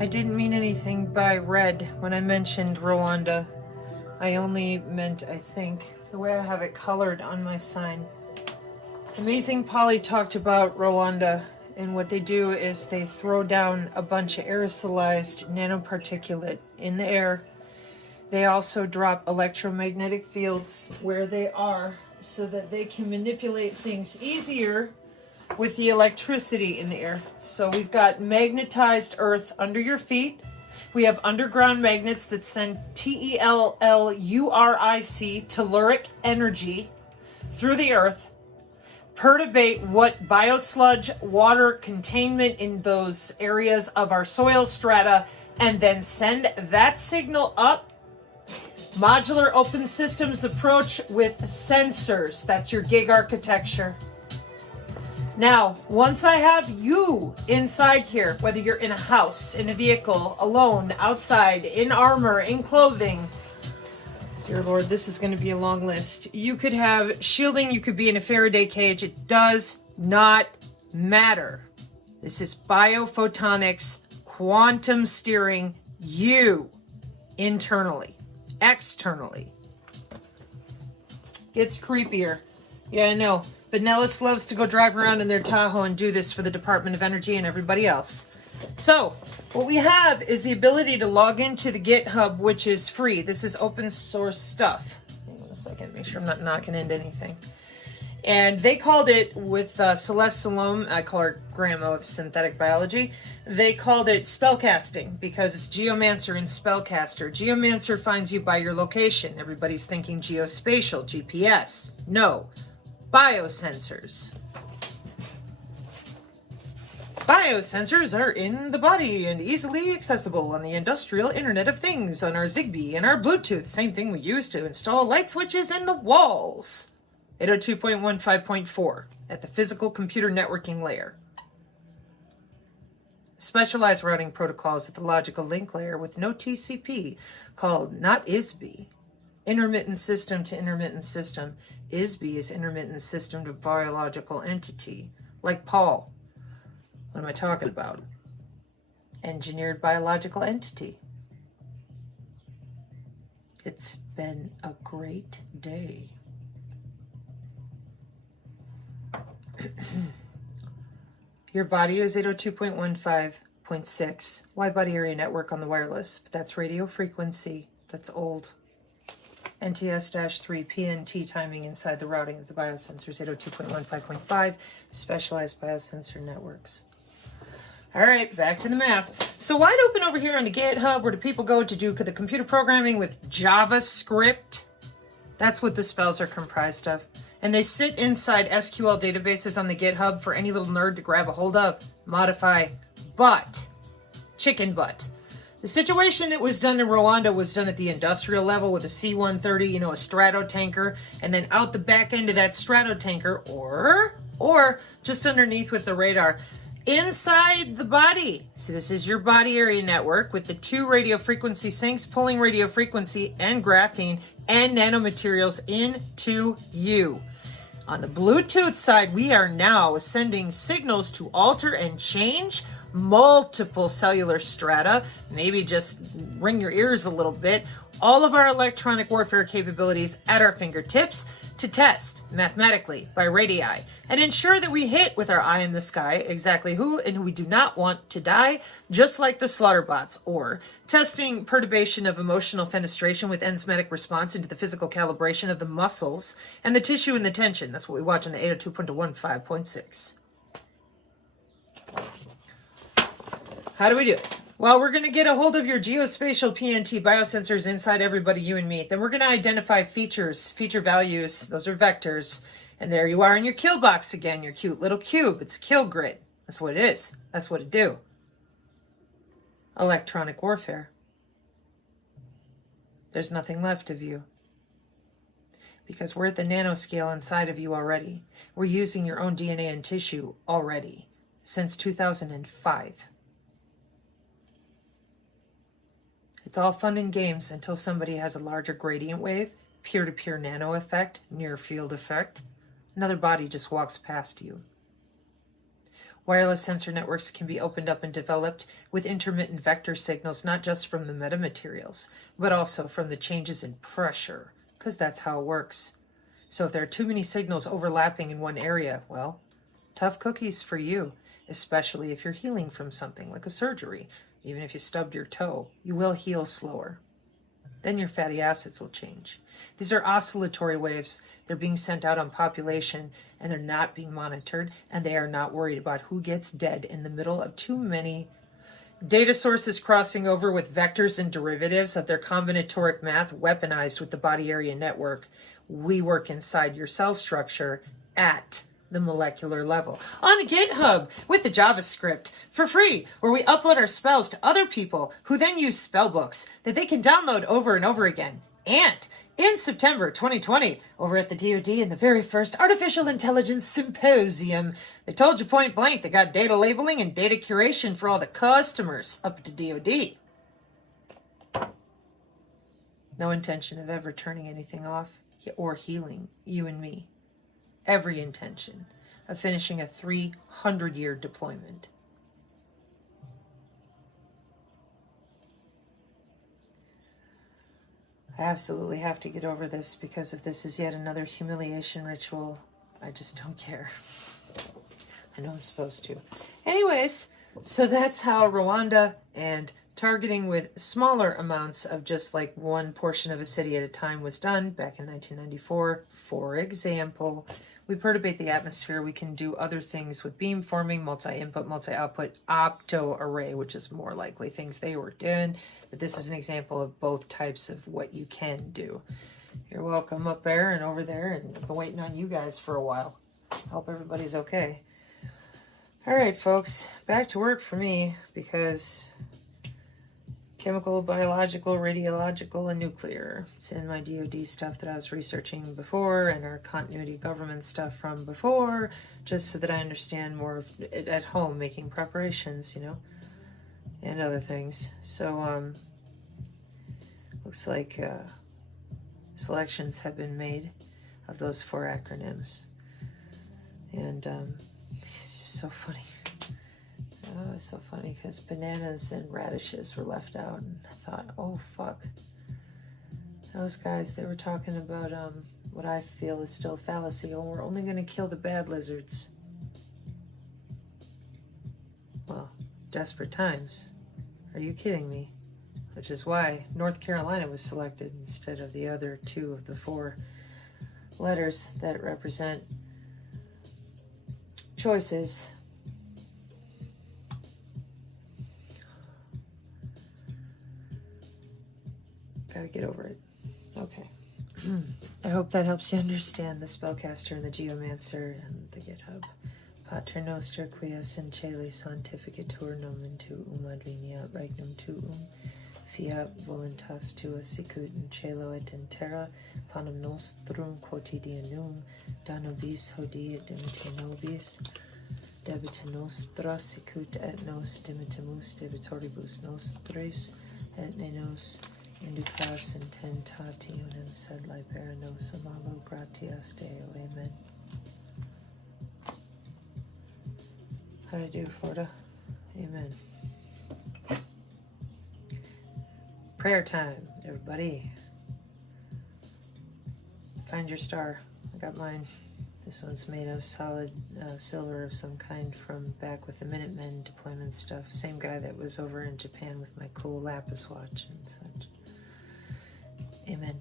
I didn't mean anything by red when I mentioned Rwanda. I only meant, I think, the way I have it colored on my sign. Amazing Polly talked about Rwanda, and what they do is they throw down a bunch of aerosolized nanoparticulate in the air. They also drop electromagnetic fields where they are so that they can manipulate things easier with the electricity in the air. So we've got magnetized earth under your feet. We have underground magnets that send TELLURIC, telluric energy through the earth, perturbate what biosludge, water containment in those areas of our soil strata, and then send that signal up. Modular open systems approach with sensors. That's your gig architecture. Now, once I have you inside here, whether you're in a house, in a vehicle, alone, outside, in armor, in clothing, dear Lord, this is going to be a long list. You could have shielding, you could be in a Faraday cage. It does not matter. This is biophotonics, quantum steering you internally, externally. Gets creepier. Yeah, I know. But Nellis loves to go drive around in their Tahoe and do this for the Department of Energy and everybody else. So, what we have is the ability to log into the GitHub, which is free. This is open source stuff. Hang on a second, make sure I'm not knocking into anything. And they called it, with Celeste Salome, I call her Grandma of Synthetic Biology, they called it spellcasting because it's geomancer and spellcaster. Geomancer finds you by your location. Everybody's thinking geospatial, GPS. No. Biosensors. Biosensors are in the body and easily accessible on the industrial Internet of Things, on our Zigbee and our Bluetooth, same thing we use to install light switches in the walls. 802.15.4 at the physical computer networking layer. Specialized routing protocols at the logical link layer with no TCP called not ISB. Intermittent system to intermittent system. ISB is intermittent system to biological entity. Like Paul. What am I talking about? Engineered biological entity. It's been a great day. Your body is 802.15.6. Wide body area network on the wireless. But that's radio frequency. That's old. NTS-3 PNT timing inside the routing of the biosensors, 802.15.5, specialized biosensor networks. All right, back to the math. So wide open over here on the GitHub, where do people go to do the computer programming with JavaScript? That's what the spells are comprised of. And they sit inside SQL databases on the GitHub for any little nerd to grab a hold of, modify, but, chicken butt. The situation that was done in Rwanda was done at the industrial level with a C-130, a stratotanker, and then out the back end of that stratotanker, or just underneath with the radar, inside the body. So this is your body area network with the two radio frequency sinks pulling radio frequency and graphene and nanomaterials into you. On the Bluetooth side, we are now sending signals to alter and change multiple cellular strata, maybe just ring your ears a little bit, all of our electronic warfare capabilities at our fingertips to test mathematically by radii and ensure that we hit with our eye in the sky exactly who and who we do not want to die, just like the slaughter bots, or testing perturbation of emotional fenestration with enzymatic response into the physical calibration of the muscles and the tissue and the tension. That's what we watch on the 802.15.6. How do we do it? Well, we're going to get a hold of your geospatial PNT biosensors inside everybody, you and me. Then we're going to identify features, feature values. Those are vectors. And there you are in your kill box again, your cute little cube. It's a kill grid. That's what it is. That's what it do. Electronic warfare. There's nothing left of you. Because we're at the nanoscale inside of you already. We're using your own DNA and tissue already. Since 2005. It's all fun and games until somebody has a larger gradient wave, peer-to-peer nano effect, near field effect. Another body just walks past you. Wireless sensor networks can be opened up and developed with intermittent vector signals, not just from the metamaterials, but also from the changes in pressure, because that's how it works. So if there are too many signals overlapping in one area, well, tough cookies for you, especially if you're healing from something like a surgery. Even if you stubbed your toe, you will heal slower. Then your fatty acids will change. These are oscillatory waves. They're being sent out on population, and they're not being monitored, and they are not worried about who gets dead in the middle of too many data sources crossing over with vectors and derivatives of their combinatoric math weaponized with the body area network. We work inside your cell structure at the molecular level on GitHub with the JavaScript for free, where we upload our spells to other people who then use spell books that they can download over and over again. And in September 2020, over at the DoD in the very first Artificial Intelligence Symposium, they told you point blank they got data labeling and data curation for all the customers up at the DoD. No intention of ever turning anything off or healing you and me. Every intention of finishing a 300-year deployment. I absolutely have to get over this, because if this is yet another humiliation ritual, I just don't care. I know I'm supposed to. Anyways, so that's how Rwanda and targeting with smaller amounts of just like one portion of a city at a time was done back in 1994. For example, we perturbate the atmosphere. We can do other things with beamforming, multi-input, multi-output, opto-array, which is more likely things they were doing. But this is an example of both types of what you can do. You're welcome up there and over there, and I've been waiting on you guys for a while. Hope everybody's okay. All right, folks, back to work for me, because chemical, biological, radiological, and nuclear. It's in my DoD stuff that I was researching before, and our continuity government stuff from before, just so that I understand more of it at home, making preparations, you know, and other things. So, looks like selections have been made of those 4 acronyms. And it's just so funny. Oh, it's so funny, because bananas and radishes were left out, and I thought, oh, fuck. Those guys, they were talking about what I feel is still fallacy. Oh, we're only going to kill the bad lizards. Well, desperate times. Are you kidding me? Which is why North Carolina was selected instead of the other 2 of the 4 letters that represent choices. Gotta get over it. Okay. I hope that helps you understand the spellcaster and the geomancer and the GitHub. Pater noster quies in celi sanctificatur nomen tuum adveniat regnum tuum, fiat voluntas tua sicut in cielo et in terra, panem nostrum quotidianum da nobis hodie et dimitte nobis, debita nostra sicut et nos dimittimus debitoribus nostris, et ne nos inducas in tentationem, sed libera nos a malo gratias Deo. Amen. How'd I do, Florida? Amen. Prayer time, everybody. Find your star. I got mine. This one's made of solid silver of some kind from back with the Minutemen deployment stuff. Same guy that was over in Japan with my cool lapis watch and such. Amen.